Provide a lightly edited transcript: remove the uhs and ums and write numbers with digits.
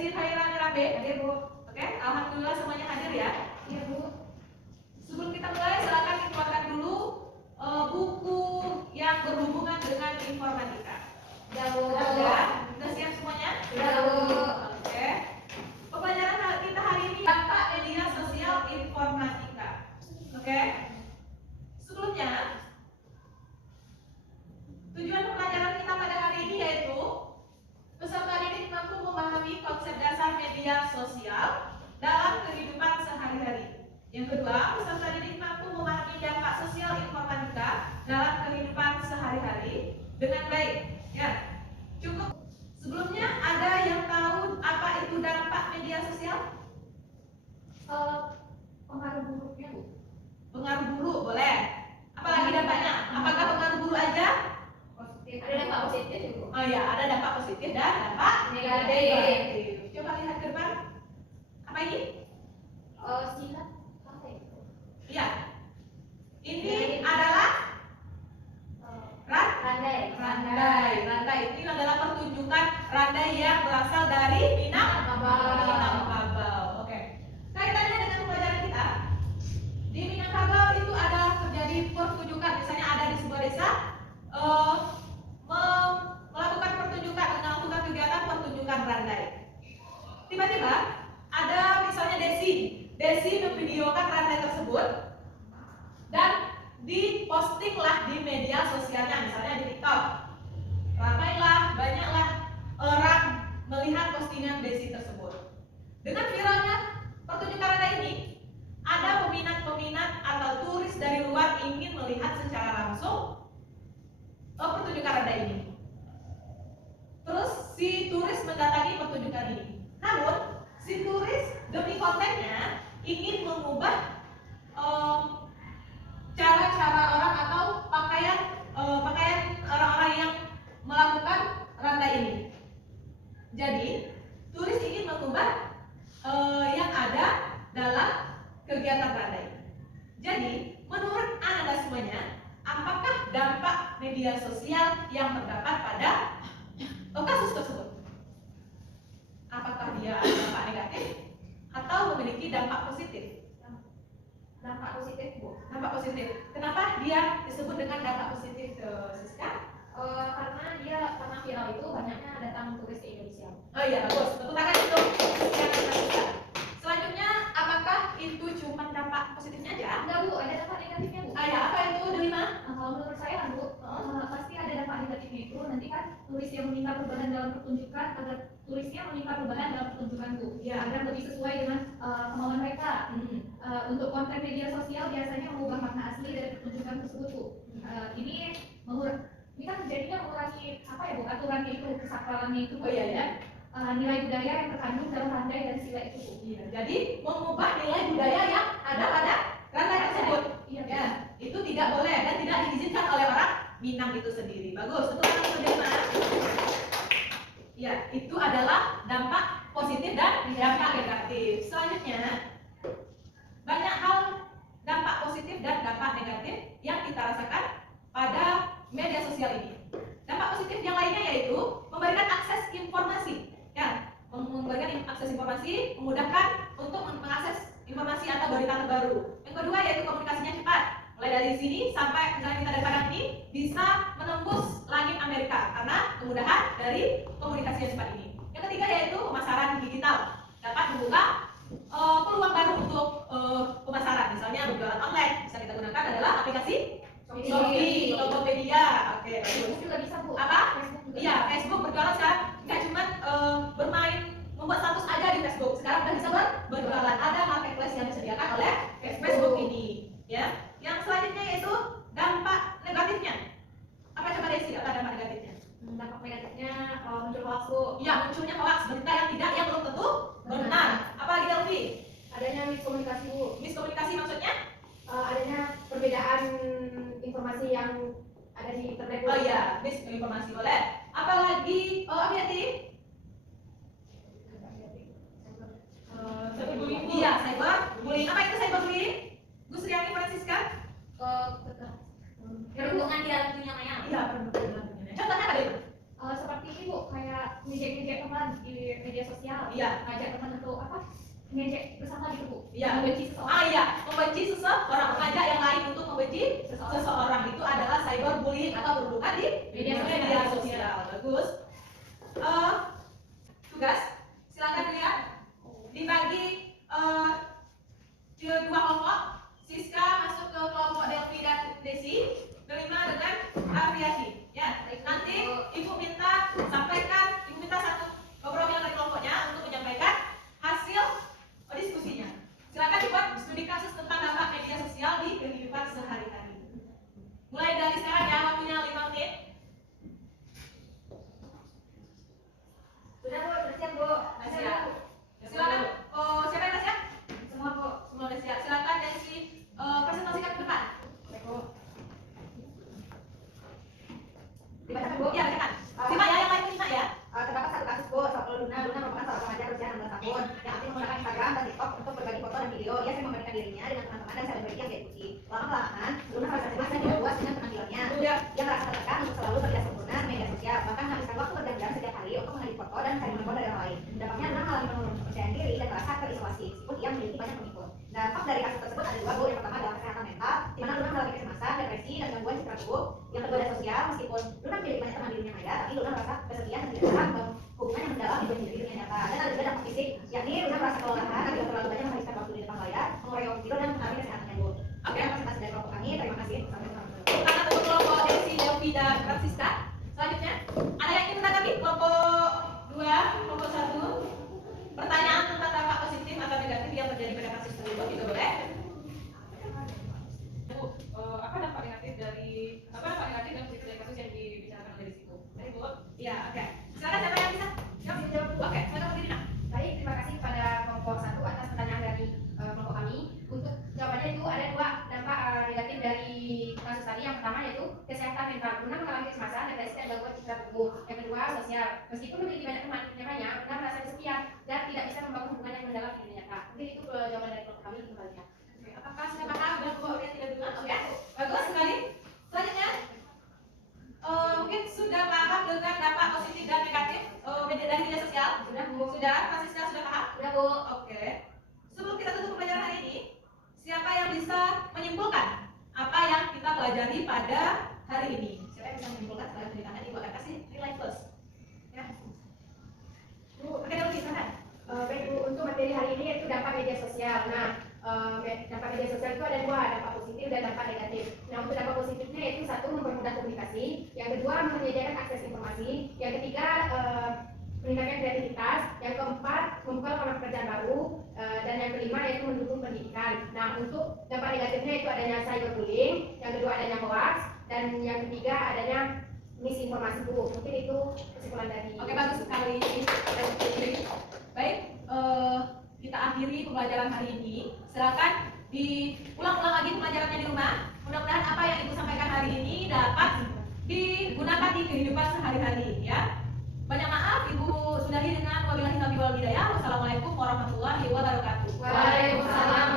Desi Hairani Rabe? Hadir Bu. Oke, alhamdulillah semuanya hadir ya. Iya Bu. Sebelum kita mulai, silakan infokan dulu buku yang berhubungan dengan informatika. Sudah Bu. Sudah siap semuanya? Sudah Bu. Oke. Pembelajaran kita hari ini dampak media sosial informatika. Oke. Sebelumnya, tujuan pembelajaran kita pada hari ini yaitu peserta didik mampu memahami konsep dasar media sosial dalam kehidupan sehari-hari. Yang kedua, peserta didik mampu memahami dampak sosial informatika dalam kehidupan sehari-hari dengan baik. Ya, cukup. Sebelumnya ada yang tahu apa itu dampak media sosial? Pengaruh buruknya Bu. Pengaruh buruk boleh. Apalagi dampaknya? Apakah pengaruh buruk aja? Positif. Ada dampak positif ya Bu. Oh ya, ada dampak positif dan dampak Negatif. Coba lihat ke depan. Apa ini? Silat apa ya? Iya. Ini adalah Randai. randai. Ini adalah pertunjukan randai yang berasal dari Minangkabau. Oke. Kaitannya dengan pembelajaran kita. Di Minangkabau itu ada terjadi pertunjukan, misalnya ada di sebuah desa melakukan pertunjukan, melakukan kegiatan pertunjukan randai. Tiba-tiba ada misalnya Desi memvideokan randai tersebut dan dipostinglah di media sosialnya, misalnya di TikTok. Ramailah, banyaklah orang melihat postingan Desi tersebut. Dengan viralnya pertunjukan randai ini, ada peminat-peminat atau turis dari luar ingin melihat secara langsung pertunjukan randai ini. Terus si turis mendatangi pertunjukan ini. Namun si turis demi kontennya ingin mengubah cara-cara orang atau pakaian orang-orang yang melakukan randai ini. Jadi turis ingin mengubah yang ada dalam kegiatan randai. Jadi menurut Anda semuanya, apakah dampak media sosial yang terdapat pada kasus tersebut? Apakah dia ada dampak negatif atau memiliki dampak positif? Dampak positif Bu. Dampak positif. Kenapa dia disebut dengan dampak positif, Siska? Karena viral itu banyaknya datang turis ke Indonesia. Oh iya, bagus. Tepuk tangan untuk Siska. Selanjutnya, apakah itu cuma dampak positifnya aja? Enggak Bu, ada dampak negatifnya Bu. Ya, apa itu Delima? Kalau menurut saya Bu, pasti ada dampak negatifnya itu. Nanti kan turis yang meminta perubahan dalam pertunjukan agar turisnya meminta perubahan dalam pertunjukan Bu. Ya. Agar lebih sesuai dengan kemauan mereka. Untuk konten media sosial biasanya mengubah makna asli dari pertunjukan tersebut Bu. Ini kan jadinya mengurangi apa ya Bu, aturannya itu, kesakralannya itu. Oh iya ya. Nilai budaya yang terkandung dalam randai dan sila itu Bu. Iya, jadi mengubah nilai budaya yang ada pada randai tersebut. Iya. Ya, itu tidak boleh dan tidak diizinkan oleh orang Minang itu sendiri. Bagus. Betul kan Delima? Ya, itu adalah dampak positif dan dampak negatif. Selanjutnya, banyak hal dampak positif dan dampak negatif yang kita rasakan pada media sosial ini. Dampak positif yang lainnya yaitu memberikan akses informasi, ya, memberikan akses informasi, memudahkan untuk mengakses informasi atau berita terbaru. Yang kedua yaitu komunikasinya cepat. Mulai dari sini sampai misalnya kita dari Padang ini bisa menembus langit Amerika karena kemudahan dari komunikasi yang cepat ini. Yang ketiga yaitu pemasaran digital, dapat membuka peluang baru untuk pemasaran, misalnya berjualan online. Bisa kita gunakan adalah aplikasi Shopee, Tokopedia. Oke, bagus. Facebook juga bisa Bu. Apa? Facebook juga. Iya, Facebook berjualan sekarang nggak cuma bermain membuat status aja di Facebook. Sekarang udah bisa berjualan. Ada marketplace yang disediakan oleh Facebook ini. Ya. Yang selanjutnya yaitu dampak negatifnya. Apa coba Desi? Apa dampak negatifnya? Dampak negatifnya muncul hoax Bu. Iya, munculnya hoax, berita yang belum tentu benar. Apalagi Delvi? Adanya miskomunikasi Bu. Miskomunikasi maksudnya? Adanya perbedaan informasi yang ada di internet Bu. Oh iya, misinformasi boleh. Apalagi Abiati? Cyberbullying. Iya, cyberbullying. Apa itu cyberbullying? Gus Riani Francisca? Perhubungan di dalam dunia maya. Iya, perhubungan. Contohnya apa itu? Seperti ini Bu, kayak ngejek teman di media sosial. Iya, ngejek bersama gitu Bu. Iya. Membenci seseorang. Iya, membenci seseorang, mengajak yang lain untuk membenci seseorang itu adalah cyberbullying atau perundungan di media sosial. Bagus. Tugas, silakan dilihat. Dibagi dua kelompok. Siska masuk ke kelompok Delvi dan Desi, Delima dengan Arfiasi. Ya, nanti ibu minta sampaikan, ibu minta satu beberapa dari kelompoknya untuk menyampaikan hasil diskusinya. Silakan dibuat studi kasus tentang dampak media sosial di kehidupan sehari-hari. Mulai dari sekarang ya, waktunya 5 menit. Sudah Bu, sudah siap Bu. Nah, siap. Silakan. Siapa yang udah siap? Semua Bu. Semua udah siap. Silakan Desi presentasikan ke depan. Baik Bu. Dibacakan Bu. Iya, bacakan. Simak ya, yang lain simak ya. Terdapat satu kasus Bu, soal Luna merupakan seorang remaja berusia 16 tahun yang aktif menggunakan Instagram dan TikTok untuk berbagi foto dan video. Ia sering membandingkan dirinya dengan teman-teman dan selebriti yang dia ikuti. Lama-kelamaan, Luna merasa cemas dan tidak puas dengan penampilannya. Ya. Ia merasa tertekan untuk selalu terlihat sempurna di media sosial, bahkan menghabiskan waktu berjam-jam setiap hari untuk mengadit foto dan mencari info dari orang lain. Dampaknya Luna mengalami penurunan kepercayaan diri dan merasa terisolasi, meskipun ia memiliki banyak pengikut. Dampak dari kasus tersebut ada dua Bu. Yang pertama adalah kesehatan mental, di mana Luna mengalami kecemasan, depresi, dan gangguan citra tubuh. Yang kedua adalah sosial, meskipun Luna memiliki banyak teman di dunia maya, tapi Luna merasa kesepian dan tidak bisa membangun hubungan yang mendalam di dunia nyata. Dan ada juga dampak fisik, yakni Luna merasa kelelahan akibat terlalu banyak menghabiskan waktu di depan layar, mengurangi waktu tidur dan mengalami kesehatannya Bu. Oke, presentasi dari kelompok kami. Terima kasih. Sampai jumpa. Karena untuk kelompok Desi, Delvi, dan Francisca. Selanjutnya, ada yang ingin menanggapi kelompok 2, kelompok 1? Pertanyaan tentang dampak positif atau negatif yang terjadi pada kasus tersebut itu boleh? Bu, apa dampak negatif dari dan positif dari kasus yang dibicarakan dari situ? Tadi Bu. Iya, oke. Silakan siapa yang bisa? Jawab. Oke, silakan berdiri nak. Baik, terima kasih kepada kelompok 1 atas pertanyaan dari kelompok kami. Untuk jawabannya itu ada dua dampak negatif dari kasus tadi. Yang pertama yaitu kesehatan mental. Luna mengalami kecemasan, depresi, dan gangguan citra tubuh. Yang kedua, sosial. Meskipun memiliki banyak teman yang banyak, Luna merasa kesepian dan tidak bisa membangun hubungan yang mendalam di dunia nyata. Mungkin itu jawaban dari kelompok kami. Terima kasih. Oke, apakah sudah paham dan kelompok yang tidak duluan? Oke, bagus sekali. Selanjutnya, mungkin sudah paham dengan dampak positif dan negatif dari media sosial? Sudah, Bu. Sudah, Francisca sudah paham? Sudah, Bu. Oke. Sebelum kita tutup pembelajaran hari ini, siapa yang bisa menyimpulkan apa yang kita pelajari pada hari ini? Siapa yang bisa menyimpulkan setelah beri tangan? Ibu akan kasih nilai plus. Ya. Bu, oke, dulu silakan. Baik Bu, untuk materi hari ini yaitu dampak media sosial. Nah, dampak media sosial itu ada dua, dampak positif dan dampak negatif. Nah, untuk dampak positifnya yaitu satu, mempermudah komunikasi, yang kedua menyediakan akses informasi, yang ketiga meningkatkan kreativitas, yang keempat membuka lapangan pekerjaan baru, dan yang kelima yaitu mendukung pendidikan. Nah, untuk dampak negatifnya itu adanya cyberbullying, yang kedua adanya hoax, dan yang ketiga adanya misinformasi Bu. Mungkin itu kesimpulan dari. Oke, bagus sekali. Baik, kita akhiri pembelajaran hari ini. Silakan diulang-ulang lagi pembelajarannya di rumah. Mudah-mudahan apa yang Ibu sampaikan hari ini dapat digunakan di kehidupan sehari-hari ya. Banyak maaf Ibu sudahi dengan wabillahi taufiq wal hidayah. Wassalamualaikum warahmatullahi wabarakatuh. Waalaikumsalam